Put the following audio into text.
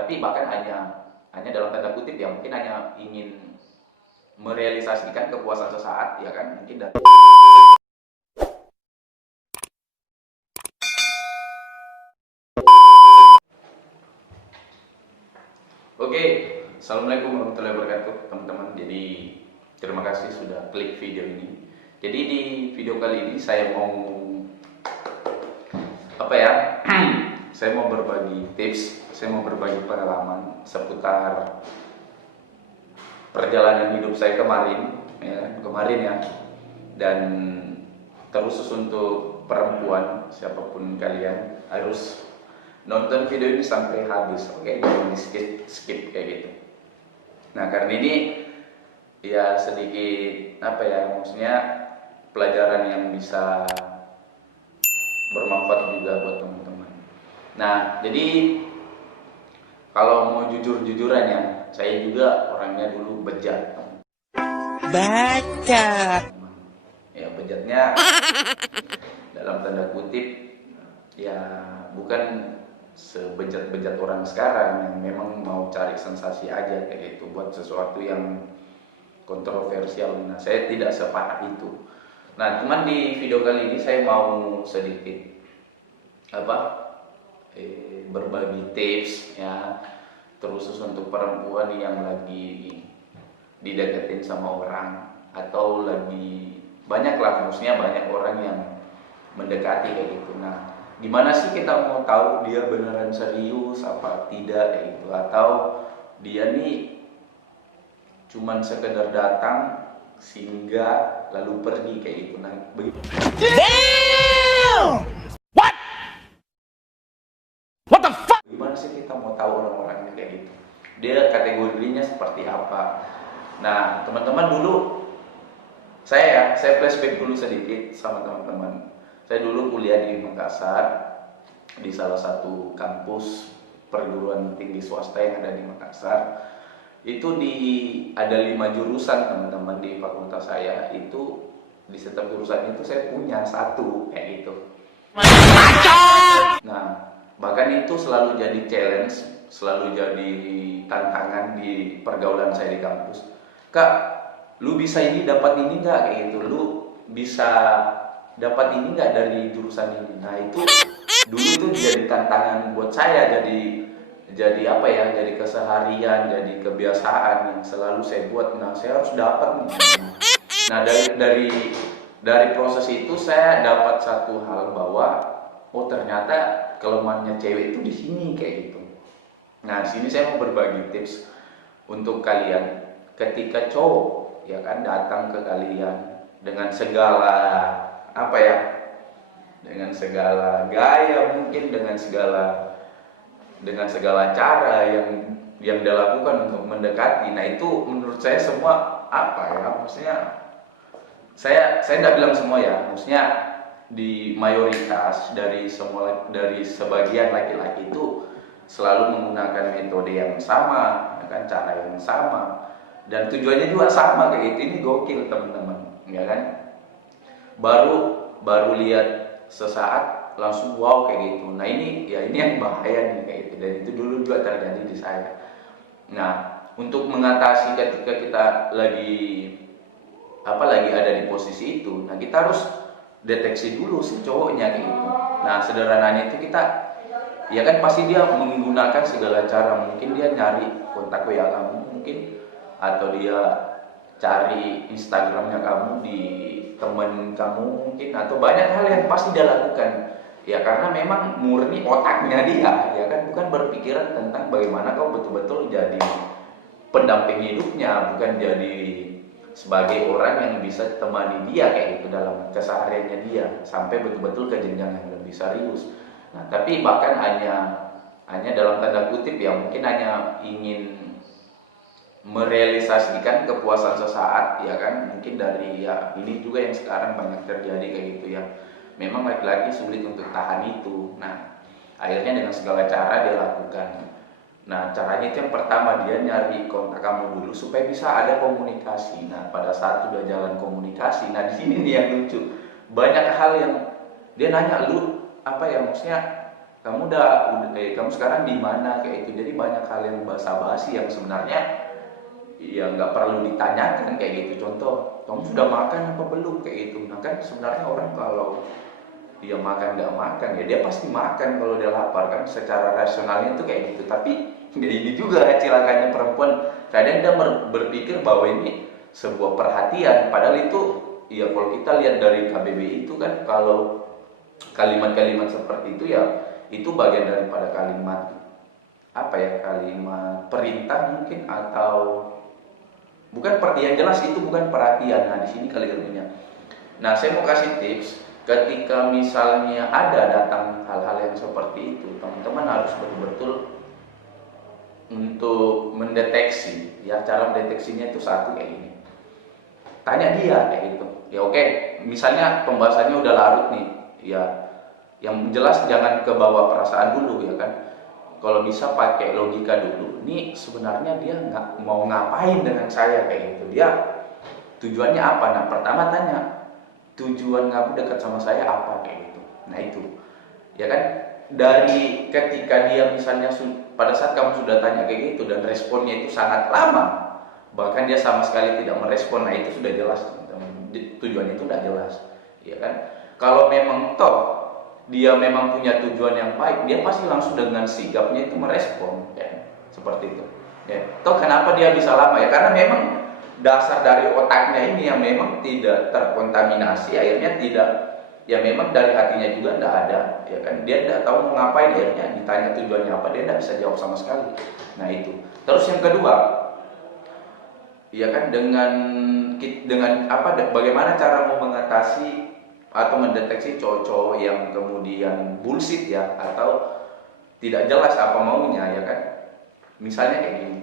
tapi bahkan hanya dalam tanda kutip ya, mungkin hanya ingin merealisasikan kepuasan sesaat ya kan, mungkin dari. Oke, assalamualaikum warahmatullahi wabarakatuh teman-teman. Jadi terima kasih sudah klik video ini. Jadi di video kali ini saya mau apa ya? Saya mau berbagi tips, saya mau berbagi pengalaman seputar perjalanan hidup saya kemarin ya. Dan terkhusus untuk perempuan, siapapun kalian harus nonton video ini sampai habis, oke? Jangan di skip kayak gitu. Nah, karena ini ya sedikit apa ya, maksudnya pelajaran yang bisa bermanfaat juga buat teman-teman. Nah, jadi kalau mau jujur-jujuran ya, saya juga orangnya dulu bejat. Baca. Ya, bejatnya dalam tanda kutip ya, bukan sebejat-bejat orang sekarang yang memang mau cari sensasi aja kayak gitu, buat sesuatu yang kontroversial. Nah, saya tidak separah itu. Nah, cuman di video kali ini saya mau sedikit berbagi tips ya, terkhusus untuk perempuan yang lagi dideketin sama orang, atau lagi banyak lah, maksudnya banyak orang yang mendekati kayak gitu. Nah, gimana sih kita mau tahu dia beneran serius apa tidak kayak gitu, atau dia nih cuman sekedar datang singgah lalu pergi kayak gitu. Nah, begitu. Damn! What the fuck? Gimana sih kita mau tahu orang-orangnya kayak gitu? Dia kategorinya seperti apa? Nah, teman-teman, dulu saya flashback dulu sedikit sama teman-teman. Saya dulu kuliah di Makassar, di salah satu kampus perguruan tinggi swasta yang ada di Makassar. Itu ada 5 jurusan teman-teman di fakultas saya. Itu di setiap jurusan itu saya punya satu kayak gitu. Nah, bahkan itu selalu jadi challenge, selalu jadi tantangan di pergaulan saya di kampus. Kak, lu bisa ini dapat ini nggak kayak gitu? Lu bisa dapat ini nggak dari jurusan ini? Nah, itu dulu itu jadi tantangan buat saya, jadi apa ya, jadi keseharian, jadi kebiasaan yang selalu saya buat. Nah, saya harus dapat nih. Nah, dari proses itu saya dapat satu hal, bahwa oh ternyata kelemahannya cewek itu di sini kayak gitu. Nah, di sini saya mau berbagi tips untuk kalian ketika cowok ya kan datang ke kalian dengan segala apa ya, dengan segala gaya, mungkin dengan segala cara yang dia lakukan untuk mendekati. Nah, itu menurut saya semua apa ya, maksudnya saya tidak bilang semua ya, maksudnya di mayoritas dari sebagian laki-laki itu selalu menggunakan metode yang sama, ya kan, cara yang sama, dan tujuannya juga sama kayak gitu. Ini gokil teman-teman, ya kan? Baru lihat sesaat langsung wow kayak gitu. Nah, ini yang bahaya nih kayak gitu, dan itu dulu juga terjadi di saya. Nah, untuk mengatasi ketika kita lagi ada di posisi itu, nah kita harus deteksi dulu si cowoknya kayak gitu. Nah, sederhananya itu kita ya kan, pasti dia menggunakan segala cara. Mungkin dia nyari kontak WA kamu mungkin, atau dia cari Instagramnya kamu di temen kamu mungkin, atau banyak hal yang pasti dia lakukan ya, karena memang murni otaknya dia ya kan, bukan berpikiran tentang bagaimana kau betul-betul jadi pendamping hidupnya, bukan jadi sebagai orang yang bisa temani dia kayak gitu dalam kesehariannya dia sampai betul-betul ke jenjang yang lebih serius. Nah, tapi bahkan hanya dalam tanda kutip ya, mungkin hanya ingin merealisasikan kepuasan sesaat ya kan, mungkin dari ya ini juga yang sekarang banyak terjadi kayak gitu ya. Memang laki-laki sulit untuk tahan itu. Nah, akhirnya dengan segala cara dia lakukan. Nah, caranya itu yang pertama, dia nyari kontak kamu dulu supaya bisa ada komunikasi. Nah, pada saat sudah jalan komunikasi, nah di sini nih yang lucu. Banyak hal yang dia nanya, lu apa ya, maksudnya kamu sekarang di mana kayak itu. Jadi banyak hal yang basa-basi yang sebenarnya ya nggak perlu ditanyakan kayak gitu. Contoh, kamu sudah makan apa belum kayak gitu. Nah kan sebenarnya orang kalau dia makan nggak makan ya dia pasti makan kalau dia lapar kan, secara rasionalnya itu kayak gitu. Tapi ya ini juga celakanya perempuan, kadang dia berpikir bahwa ini sebuah perhatian, padahal itu ya kalau kita lihat dari KBBI itu kan, kalau kalimat-kalimat seperti itu ya itu bagian daripada kalimat apa ya, kalimat perintah mungkin, atau bukan yang jelas itu bukan perhatian. Nah di sini kalimatnya. Nah saya mau kasih tips, ketika misalnya ada datang hal-hal yang seperti itu, teman-teman harus betul-betul untuk mendeteksi. Ya cara mendeteksinya itu satu kayak gini, tanya dia kayak gitu. Ya oke, misalnya pembahasannya udah larut nih, ya yang jelas jangan ke bawah perasaan dulu ya kan. Kalau bisa pakai logika dulu. Nih sebenarnya dia nggak mau ngapain dengan saya kayak gitu. Dia tujuannya apa? Nah pertama tanya, tujuan kamu dekat sama saya apa kayak gitu. Nah itu, ya kan, dari ketika dia misalnya pada saat kamu sudah tanya kayak gitu dan responnya itu sangat lama, bahkan dia sama sekali tidak merespon, nah itu sudah jelas teman-teman. Tujuannya itu tidak jelas, ya kan. Kalau memang toh dia memang punya tujuan yang baik, dia pasti langsung dengan sigapnya itu merespon, ya seperti itu. Ya. Toh kenapa dia bisa lama ya? Karena memang dasar dari otaknya ini yang memang tidak terkontaminasi, akhirnya tidak, ya memang dari hatinya juga tidak ada, ya kan. Dia tidak tahu mau ngapain, akhirnya ditanya tujuannya apa, dia tidak bisa jawab sama sekali. Nah itu. Terus yang kedua, ya kan, dengan apa? Bagaimana cara mau mengatasi atau mendeteksi cowok-cowok yang kemudian bullshit ya, atau tidak jelas apa maunya ya kan. Misalnya kayak gini,